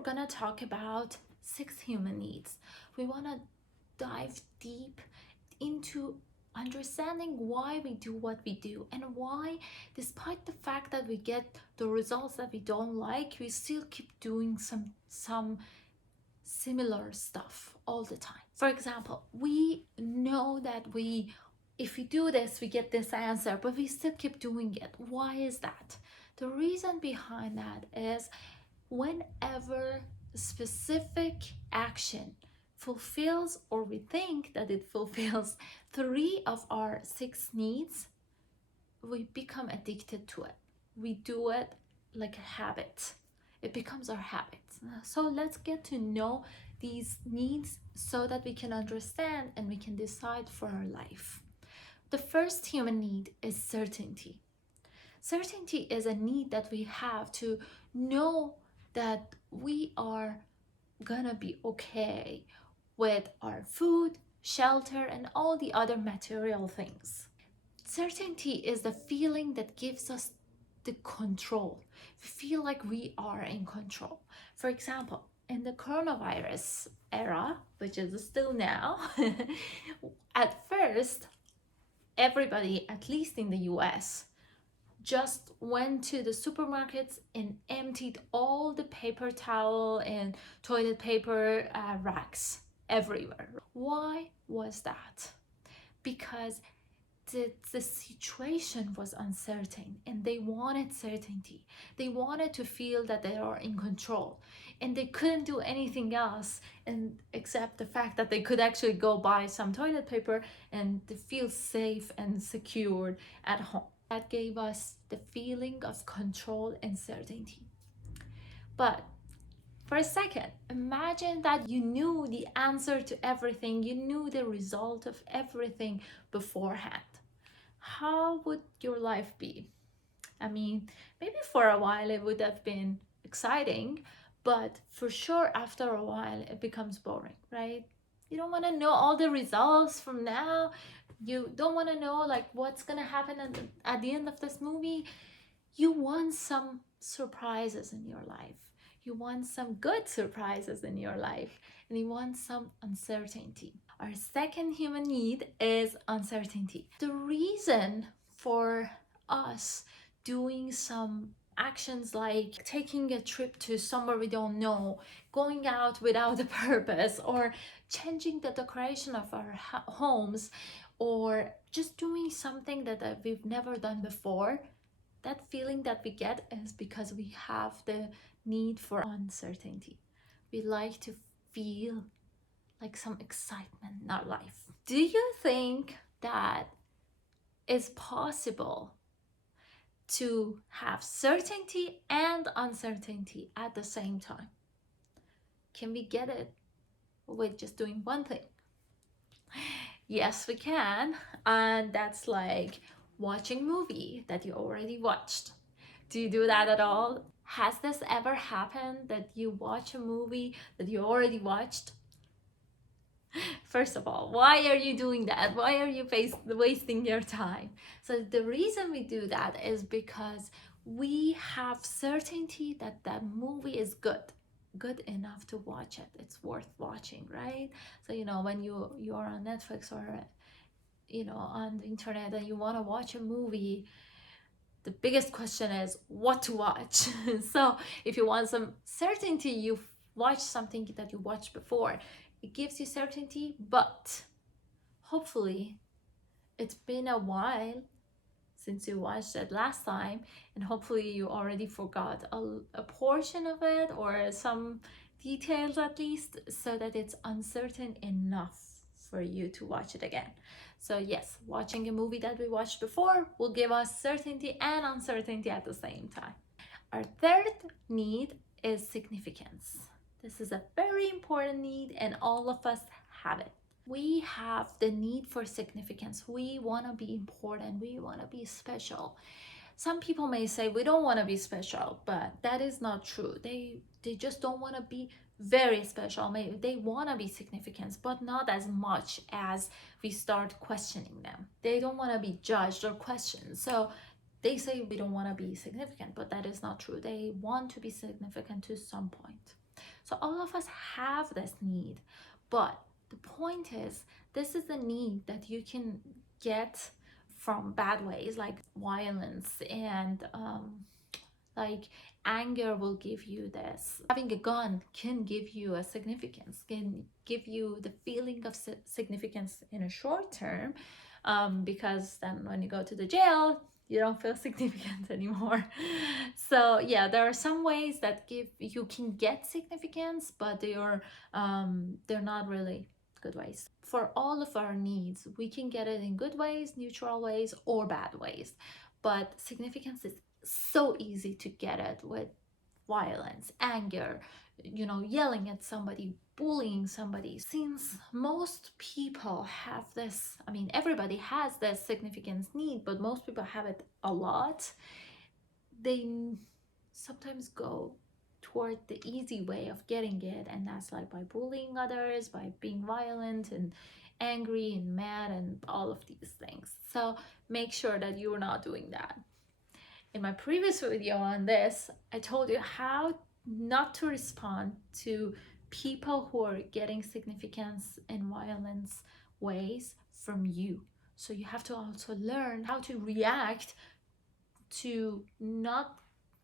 we're gonna talk about 6 human needs. We wanna dive deep into understanding why we do what we do, and why, despite the fact that we get the results that we don't like, we still keep doing some similar stuff all the time. For example, we know that if we do this we get this answer, but we still keep doing it. Why is that? The reason behind that is whenever a specific action fulfills, or we think that it fulfills, 3 of our 6 needs, we become addicted to it. We do it like a habit. It becomes our habit. So let's get to know these needs so that we can understand and we can decide for our life. The first human need is certainty. Certainty is a need that we have to know that we are gonna be okay with our food, shelter, and all the other material things. Certainty is the feeling that gives us the control. We feel like we are in control. For example, in the coronavirus era, which is still now, at first, everybody, at least in the US, just went to the supermarkets and emptied all the paper towel and toilet paper racks everywhere. Why was that? Because the situation was uncertain and they wanted certainty. They wanted to feel that they are in control, and they couldn't do anything else except the fact that they could actually go buy some toilet paper and feel safe and secured at home. That gave us the feeling of control and certainty. But for a second, imagine that you knew the answer to everything, you knew the result of everything beforehand. How would your life be? I mean, maybe for a while it would have been exciting, but for sure after a while it becomes boring, right? You don't want to know all the results from now. You don't want to know like what's gonna happen at the end of this movie. You want some surprises in your life. You want some good surprises in your life, and you want some uncertainty. Our second human need is uncertainty. The reason for us doing some actions like taking a trip to somewhere we don't know, going out without a purpose, or changing the decoration of our homes, or just doing something that we've never done before, that feeling that we get is because we have the need for uncertainty. We like to feel like some excitement in our life. Do you think that it's possible to have certainty and uncertainty at the same time? Can we get it with just doing one thing? Yes, we can. And that's like watching a movie that you already watched. Do you do that at all? Has this ever happened that you watch a movie that you already watched? First of all, why are you doing that? Why are you wasting your time? So the reason we do that is because we have certainty that that movie is good enough to watch it. It's worth watching, right? So when you are on Netflix or on the internet and you want to watch a movie, the biggest question is what to watch. So if you want some certainty, you watch something that you watched before. It gives you certainty, but hopefully it's been a while since you watched it last time, and hopefully you already forgot a portion of it, or some details at least, so that it's uncertain enough for you to watch it again. So yes, watching a movie that we watched before will give us certainty and uncertainty at the same time. Our third need is significance. This is a very important need, and all of us have it. We have the need for significance. We want to be important. We want to be special. Some people may say we don't want to be special, but that is not true. They just don't want to be very special. Maybe they want to be significant, but not as much as we start questioning them. They don't want to be judged or questioned. So they say we don't want to be significant, but that is not true. They want to be significant to some point. So all of us have this need, but the point is, this is a need that you can get from bad ways like violence and like anger will give you this. Having a gun can give you a significance, can give you the feeling of significance in a short term, because then when you go to the jail, you don't feel significant anymore. So yeah, there are some ways that give you can get significance, but they're not really good ways. For all of our needs, we can get it in good ways, neutral ways, or bad ways. But significance is so easy to get it with violence, anger, yelling at somebody, bullying somebody. Since most people have this, I mean, everybody has this significance need, but most people have it a lot, they sometimes go toward the easy way of getting it, and that's like by bullying others, by being violent and angry and mad and all of these things. So make sure that you're not doing that. In my previous video on this, I told you how not to respond to people who are getting significance in violence ways from you. So you have to also learn how to react to not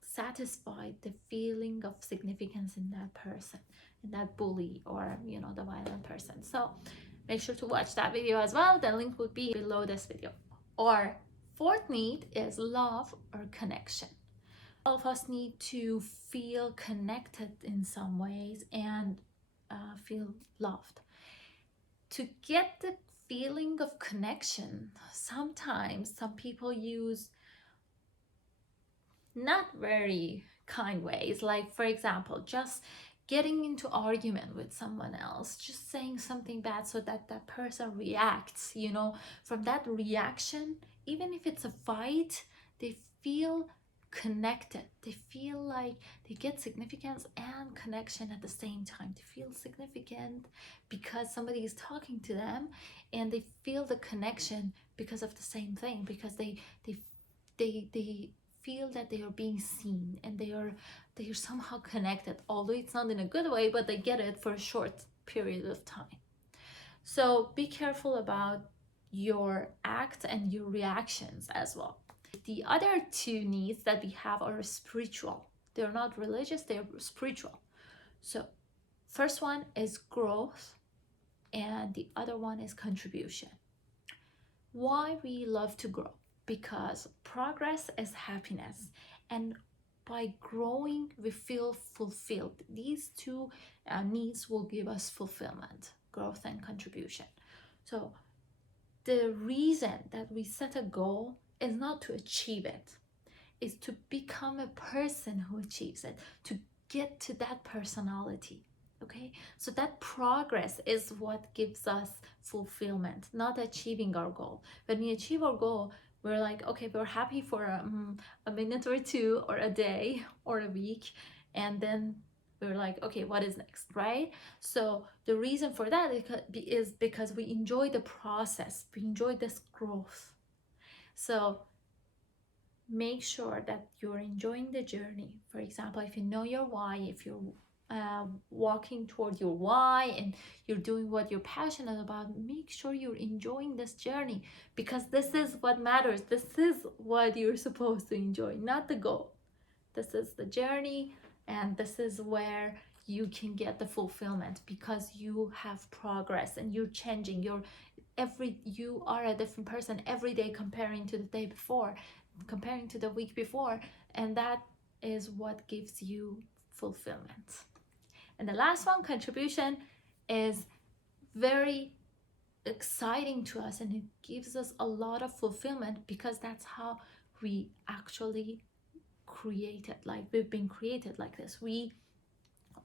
satisfy the feeling of significance in that person, in that bully, or the violent person. So make sure to watch that video as well. The link would be below this video. Or fourth need is love or connection. All of us need to feel connected in some ways and feel loved. To get the feeling of connection, sometimes some people use not very kind ways, like for example, just getting into argument with someone else, just saying something bad so that that person reacts. From that reaction, even if it's a fight, they feel connected. They feel like they get significance and connection at the same time. They feel significant because somebody is talking to them, and they feel the connection because of the same thing, because they feel that they are being seen, and they are somehow connected, although it's not in a good way, but they get it for a short period of time. So be careful about your act and your reactions as well. The other two needs that we have are spiritual. They're not religious, they're spiritual. So first one is growth, and the other one is contribution. Why we love to grow? Because progress is happiness, and by growing we feel fulfilled. These two needs will give us fulfillment, growth and contribution. So the reason that we set a goal is not to achieve it, is to become a person who achieves it, to get to that personality. Okay, so that progress is what gives us fulfillment, not achieving our goal. When we achieve our goal, we're like, okay, we're happy for a minute or two, or a day, or a week, and then we're like, okay, what is next, right? So the reason for that is because we enjoy the process, we enjoy this growth. So make sure that you're enjoying the journey. For example, if you know your why, if you're walking toward your why and you're doing what you're passionate about, make sure you're enjoying this journey, because this is what matters. This is what you're supposed to enjoy, not the goal. This is the journey, and this is where you can get the fulfillment, because you have progress and you're changing. You are a different person every day, comparing to the day before, comparing to the week before, and that is what gives you fulfillment. And the last one, contribution, is very exciting to us, and it gives us a lot of fulfillment, because that's how we actually created, like we've been created like this. We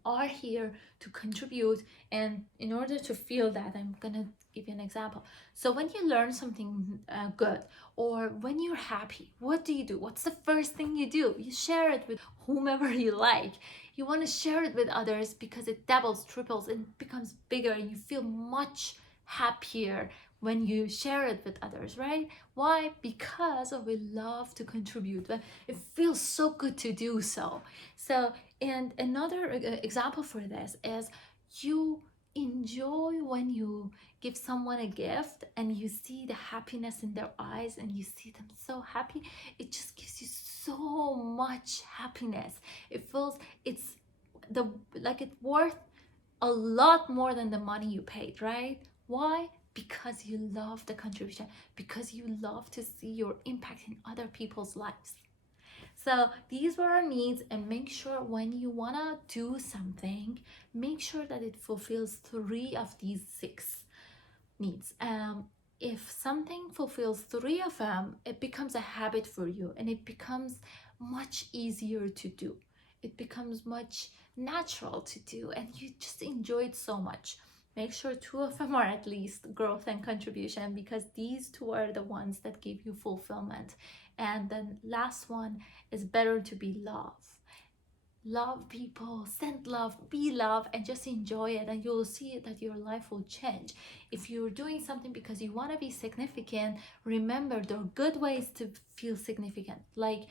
are here to contribute, and in order to feel that, I'm gonna give you an example. So when you learn something good, or when you're happy, what do? What's the first thing you do? You share it with whomever you like. You want to share it with others, because it doubles, triples, and becomes bigger, and you feel much happier when you share it with others, right? Why? Because we love to contribute. It feels so good to do so. So And another example for this is you enjoy when you give someone a gift and you see the happiness in their eyes and you see them so happy. It just gives you so much happiness. It feels it's the like it's worth a lot more than the money you paid, right? Why? Because you love the contribution, because you love to see your impact in other people's lives. So these were our needs, and make sure when you want to do something, make sure that it fulfills 3 of these 6 needs. If something fulfills 3 of them, it becomes a habit for you and it becomes much easier to do. It becomes much natural to do and you just enjoy it so much. Make sure 2 of them are at least growth and contribution, because these 2 are the ones that give you fulfillment. And the last one is better to be love. Love people, send love, be love, and just enjoy it, and you'll see that your life will change. If you're doing something because you want to be significant, remember there are good ways to feel significant, like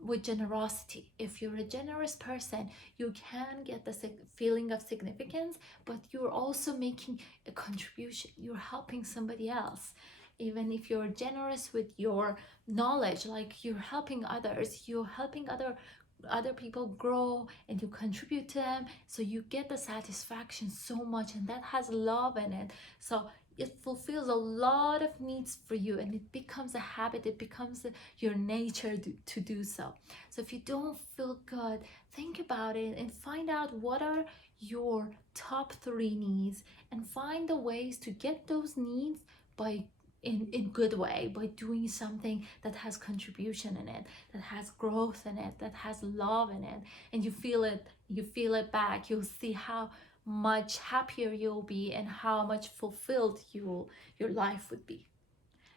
with generosity. If you're a generous person, you can get the feeling of significance, but you're also making a contribution, you're helping somebody else. Even if you're generous with your knowledge, like you're helping others, you're helping other people grow and you contribute to them, so you get the satisfaction so much, and that has love in it. So it fulfills a lot of needs for you and it becomes a habit, it becomes your nature to do so. So if you don't feel good, think about it and find out what are your top 3 needs, and find the ways to get those needs by in good way, by doing something that has contribution in it, that has growth in it, that has love in it, and you feel it back. You'll see how much happier you'll be and how much fulfilled your life would be.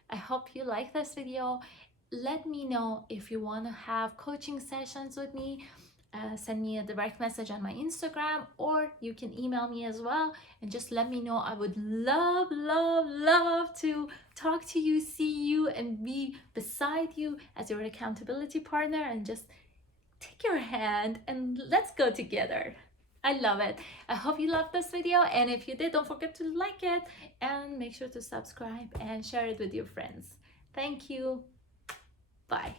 I hope you like this video. Let me know if you want to have coaching sessions with me. Send me a direct message on my Instagram, or you can email me as well, and just let me know. I would love to talk to you, see you, and be beside you as your accountability partner, and just take your hand and let's go together. I love it. I hope you loved this video, and if you did, don't forget to like it and make sure to subscribe and share it with your friends. Thank you. Bye.